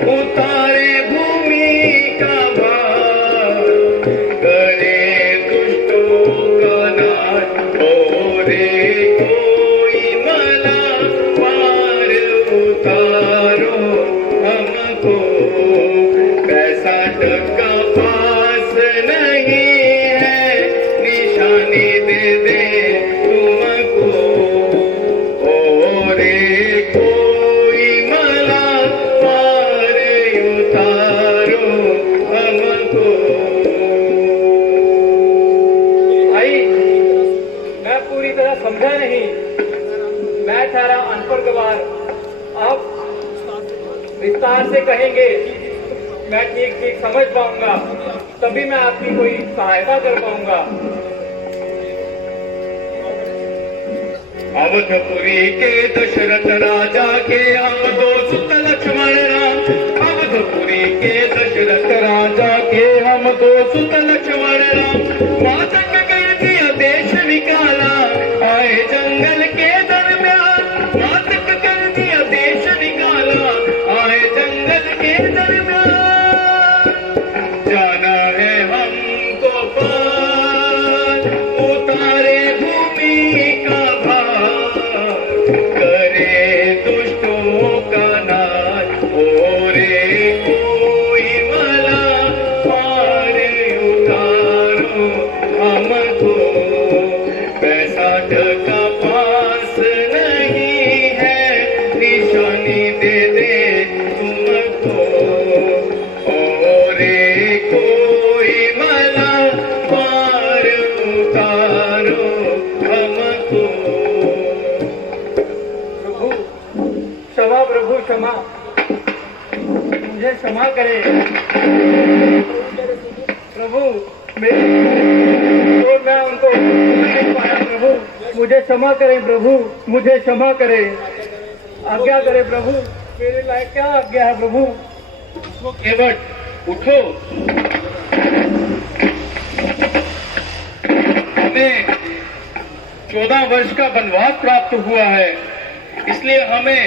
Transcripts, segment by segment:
उतारे भूमि का भार, करे दुष्टों का नाश, रे कोई मला पार उतारो हमको, पैसा टका पास नहीं है, निशानी दे दे तुमको, रे कोई मला पार उतारो हमको। भाई, मैं पूरी तरह समझा नहीं, मैं ठहरा अनपढ़ गवार। आप विस्तार से कहेंगे, मैं ठीक ठीक समझ पाऊंगा, तभी मैं आपकी कोई सहायता कर पाऊंगा। अवधपुरी के दशरथ राजा के हम दो सुत लक्ष्मण राम, अवधपुरी के दशरथ राजा के हम दो सुत लक्ष्मण राम, वाचक कर दिया देश निकाला, आए जंगल के दरम्यान, वाचक कर दिया देश निकाला, आए जंगल के दरम्यान, जाना है हमको पार, उतारे भूमि का भार, करे दुष्टों का नाश, रे कोई मला पार उतारो हमको, पैसा टका पास नहीं है, निशानी दे दे तुमको, रे कोई मला पार उतारो हमको। प्रभु क्षमा, प्रभु क्षमा, मुझे क्षमा करे प्रभु। तो मैं उनको नहीं पाया प्रभु, मुझे क्षमा करें प्रभु, मुझे क्षमा करें, आज्ञा करें प्रभु, मेरे लायक क्या आज्ञा है प्रभु। केवट उठो, हमें 14 वर्ष का वनवास प्राप्त हुआ है, इसलिए हमें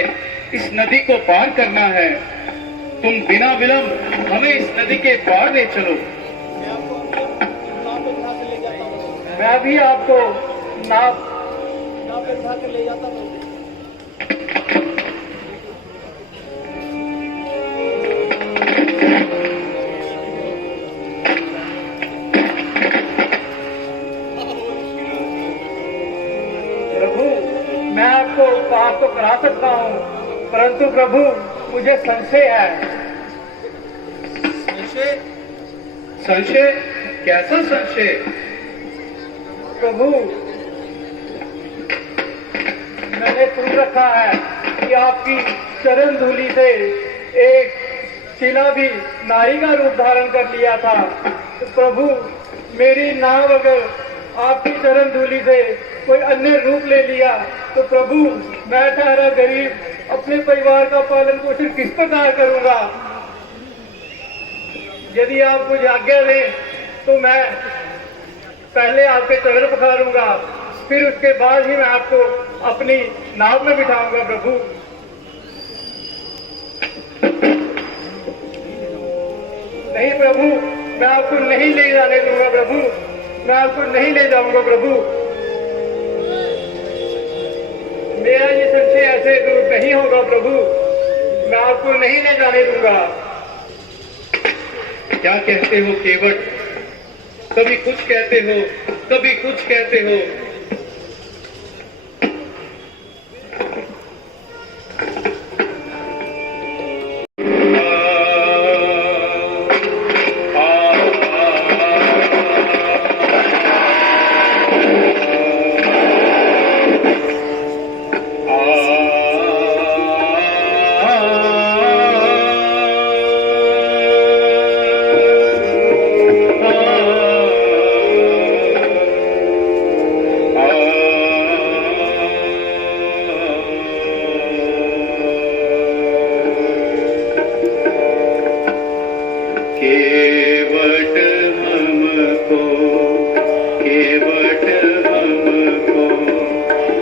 इस नदी को पार करना है। तुम बिना विलंब हमें इस नदी के पार ले चलो। मैं भी आपको नाव पे उठा कर ले जाता हूँ। प्रभु, मैं आपको पार तो करा सकता हूँ, परंतु प्रभु मुझे संशय है। संशय? कैसा संशय? प्रभु, मैंने सुन रखा है कि आपकी चरण धूलि से एक शिला भी नारी का रूप धारण कर लिया था। तो प्रभु, मेरी नाव अगर आपकी चरण धूलि से कोई अन्य रूप ले लिया तो प्रभु, मैं ठहरा गरीब अपने परिवार का पालन पोषण किस प्रकार करूंगा। यदि आप मुझे आज्ञा दें तो मैं पहले आपके चरण पखारूंगा, फिर उसके बाद ही मैं आपको अपनी नाव में बिठाऊंगा प्रभु। नहीं प्रभु, मैं आपको नहीं ले जाने दूंगा प्रभु, मैं आपको नहीं ले जाऊंगा प्रभु। मेरा ये संशय ऐसे दूर नहीं होगा प्रभु, मैं आपको नहीं ले जाने दूंगा। क्या कहते हो केवट? कभी कुछ कहते हो, कभी कुछ कहते हो।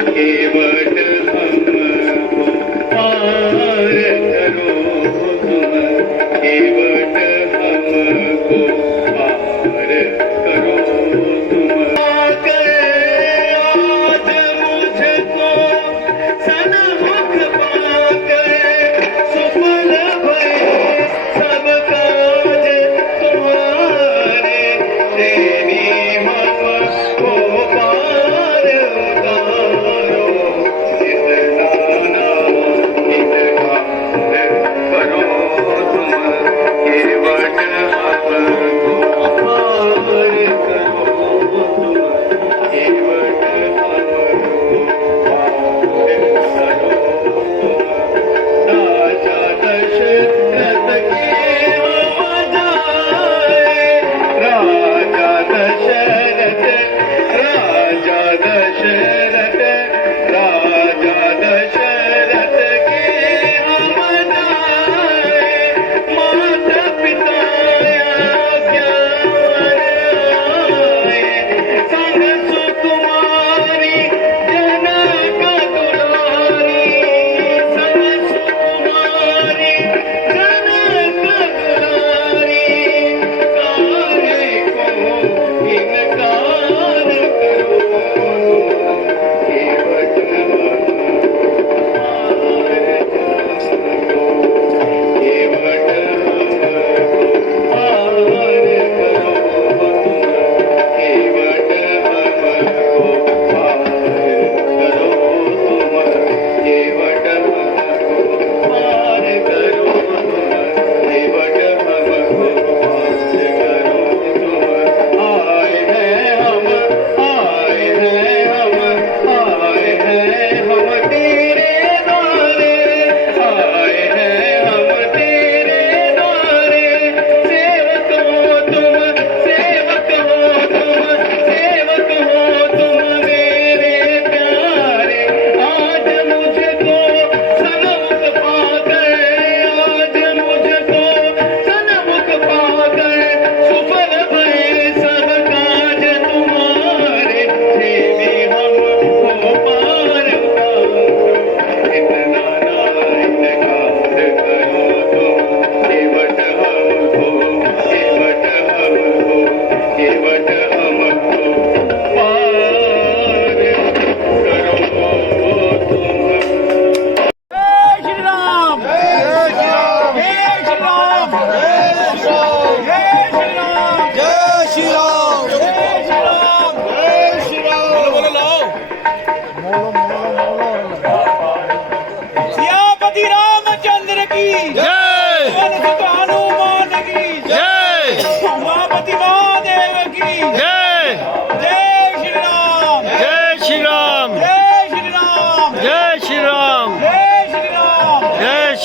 केवट हमको पार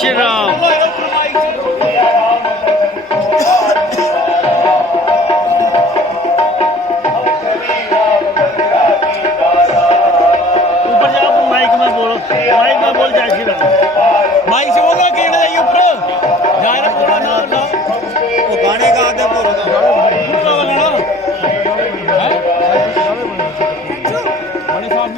श्री राम। ऊपर जाओ माइक में बोलो, माइक में बोल जय श्री राम। माइक से बोलो कि नहीं ऊपर जा रहा बोलो ना ना वो गाने गा दे बोलो पूरा बोलो है बड़े साहब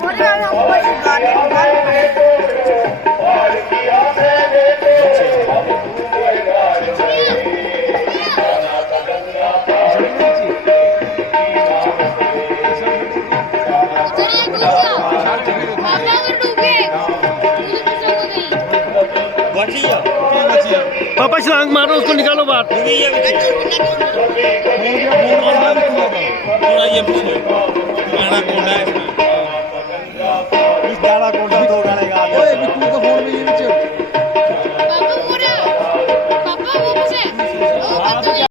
बची है पापा छलांग मारो, उसको निकालो बाहर। पूरी ये पूरा ये गाना कोड़ा है इसमें इस गाना कोड़ा दो गाने गा दे ओए बिल्कुल तो फोन में ये